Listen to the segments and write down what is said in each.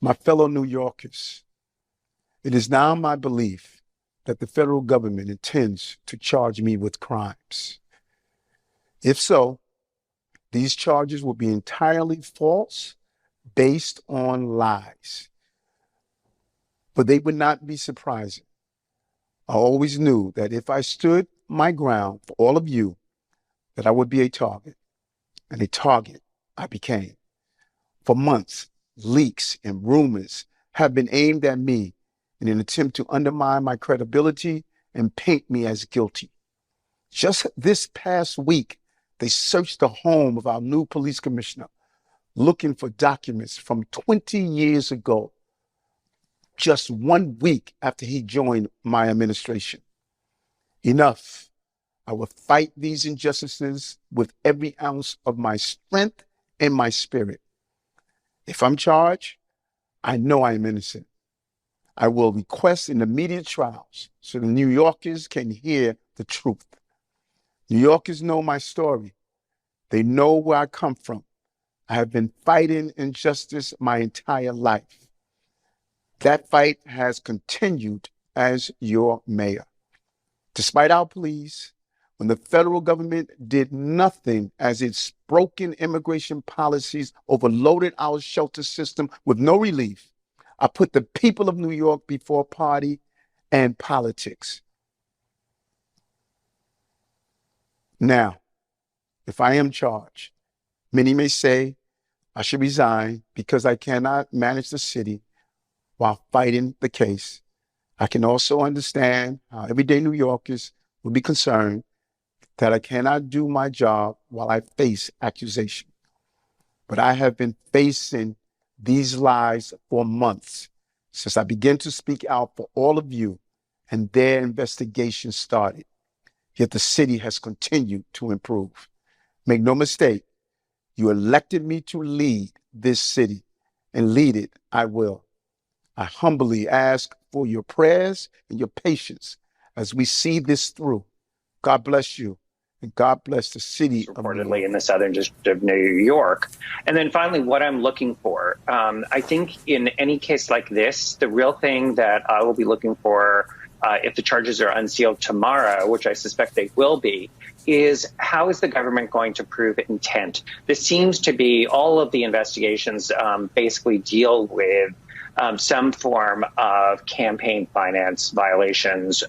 My fellow New Yorkers, it is now my belief that the federal government intends to charge me with crimes. If so, these charges will be entirely false, based on lies. But they would not be surprising. I always knew that if I stood my ground for all of you, that I would be a target, and a target I became. For months, leaks and rumors have been aimed at me in an attempt to undermine my credibility and paint me as guilty. Just this past week, they searched the home of our new police commissioner, looking for documents from 20 years ago, just 1 week after he joined my administration. Enough. I will fight these injustices with every ounce of my strength and my spirit. If I'm charged, I know I am innocent. I will request an immediate trials so the New Yorkers can hear the truth. New Yorkers know my story. They know where I come from. I have been fighting injustice my entire life. That fight has continued as your mayor. Despite our pleas, when the federal government did nothing as its broken immigration policies overloaded our shelter system with no relief, I put the people of New York before party and politics. Now, if I am charged, many may say I should resign because I cannot manage the city while fighting the case. I can also understand how everyday New Yorkers will be concerned that I cannot do my job while I face accusation. But I have been facing these lies for months since I began to speak out for all of you and their investigation started. Yet the city has continued to improve. Make no mistake, you elected me to lead this city, and lead it I will. I humbly ask for your prayers and your patience as we see this through. God bless you, and God bless the city of New reportedly York. in the Southern District of New York. And then finally, what I'm looking for, I think in any case like this, the real thing that I will be looking for if the charges are unsealed tomorrow, which I suspect they will be, is how is the government going to prove intent? This seems to be all of the investigations basically deal with some form of campaign finance violations,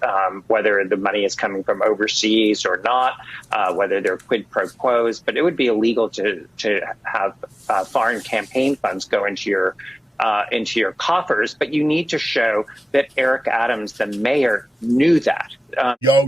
whether the money is coming from overseas or not, whether they're quid pro quos. But it would be illegal to have foreign campaign funds go into your coffers. But you need to show that Eric Adams, the mayor, knew that. Yo,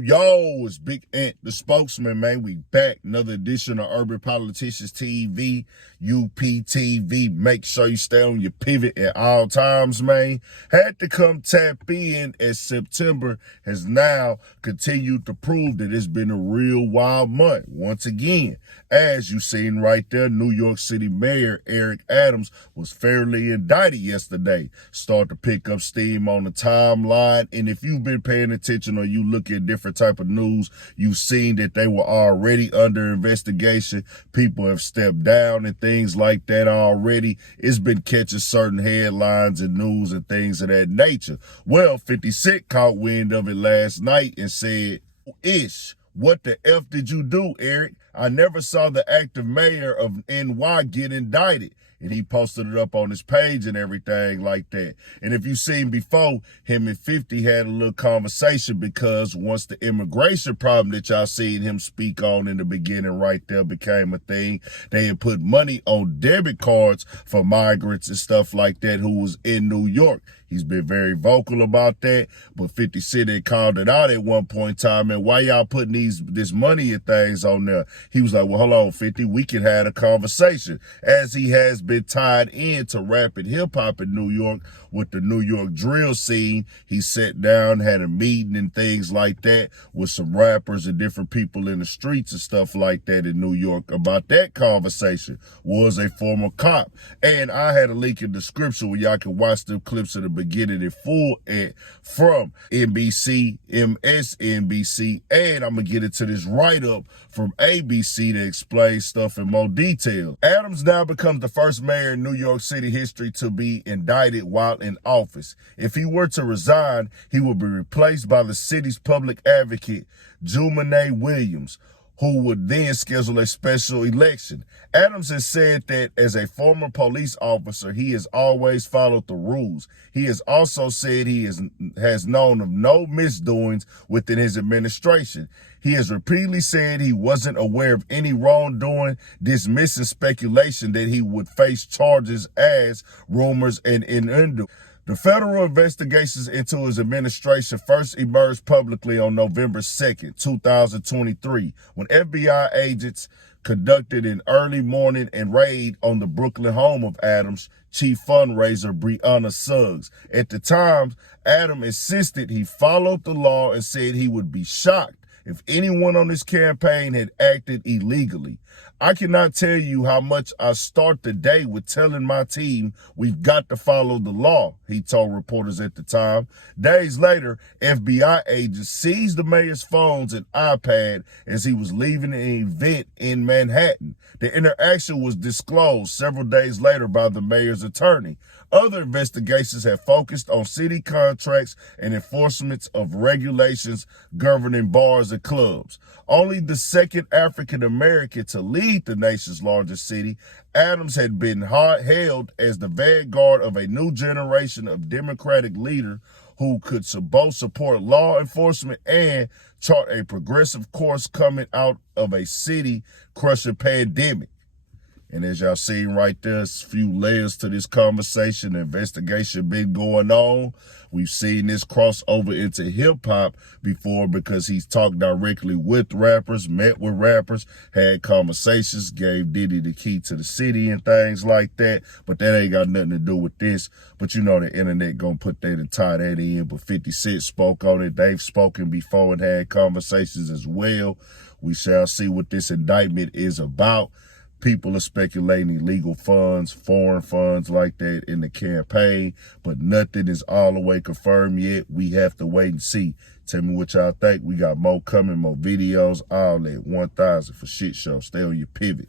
it's Big Ant, the spokesman, man. We back. Another edition of Urban Politicians TV, UPTV. Make sure you stay on your pivot at all times, man. Had to come tap in as September has now continued to prove that it's been a real wild month. Once again, as you seen right there, New York City Mayor Eric Adams was fairly indicted yesterday. Start to pick up steam on the timeline. And if you've been paying attention or you look at different type of news, you've seen that they were already under investigation. People have stepped down and things like that already. It's been catching certain headlines and news and things of that nature. Well, 50 Cent caught wind of it last night and said, "Ish, what the F did you do, Eric? I never saw the active mayor of NY get indicted." And he posted it up on his page and everything like that. And if you've seen before, him and 50 had a little conversation because once the immigration problem that y'all seen him speak on in the beginning right there became a thing, they had put money on debit cards for migrants and stuff like that who was in New York. He's been very vocal about that, but 50 Cent had called it out at one point in time. And why y'all putting this money and things on there? He was like, well, hold on, 50, we can have a conversation. As he has been tied into rapid hip hop in New York with the New York drill scene, he sat down, had a meeting and things like that with some rappers and different people in the streets and stuff like that in New York about that conversation. Was a former cop. And I had a link in the description where y'all can watch the clips at the beginning to get it in full from NBC, MSNBC, and I'm going to get into this write-up from ABC to explain stuff in more detail. Adams now becomes the first mayor in New York City history to be indicted while in office. If he were to resign, he would be replaced by the city's public advocate, Jumaane Williams, who would then schedule a special election. Adams has said that as a former police officer, he has always followed the rules. He has also said he has known of no misdoings within his administration. He has repeatedly said he wasn't aware of any wrongdoing, dismissing speculation that he would face charges as rumors and innuendo. The federal investigations into his administration first emerged publicly on November 2nd, 2023, when FBI agents conducted an early morning and raid on the Brooklyn home of Adams' chief fundraiser, Breonna Suggs. At the time, Adam insisted he followed the law and said he would be shocked if anyone on his campaign had acted illegally. I cannot tell you how much I start the day with telling my team we've got to follow the law, he told reporters at the time. Days later, FBI agents seized the mayor's phones and iPad as he was leaving an event in Manhattan. The interaction was disclosed several days later by the mayor's attorney. Other investigations have focused on city contracts and enforcement of regulations governing bars and clubs. Only the second African American to lead the nation's largest city, Adams had been hailed as the vanguard of a new generation of Democratic leader who could both support law enforcement and chart a progressive course coming out of a city-crushing pandemic. And as y'all seen right there, a few layers to this conversation. The investigation been going on. We've seen this cross over into hip-hop before because he's talked directly with rappers, met with rappers, had conversations, gave Diddy the key to the city and things like that. But that ain't got nothing to do with this. But you know the internet gonna put that and tie that in. But 50 Cent spoke on it. They've spoken before and had conversations as well. We shall see what this indictment is about. People are speculating illegal funds, foreign funds like that in the campaign, but nothing is all the way confirmed yet. We have to wait and see. Tell me what y'all think. We got more coming, more videos, all that. 1000 for Shit Show. Stay on your pivot.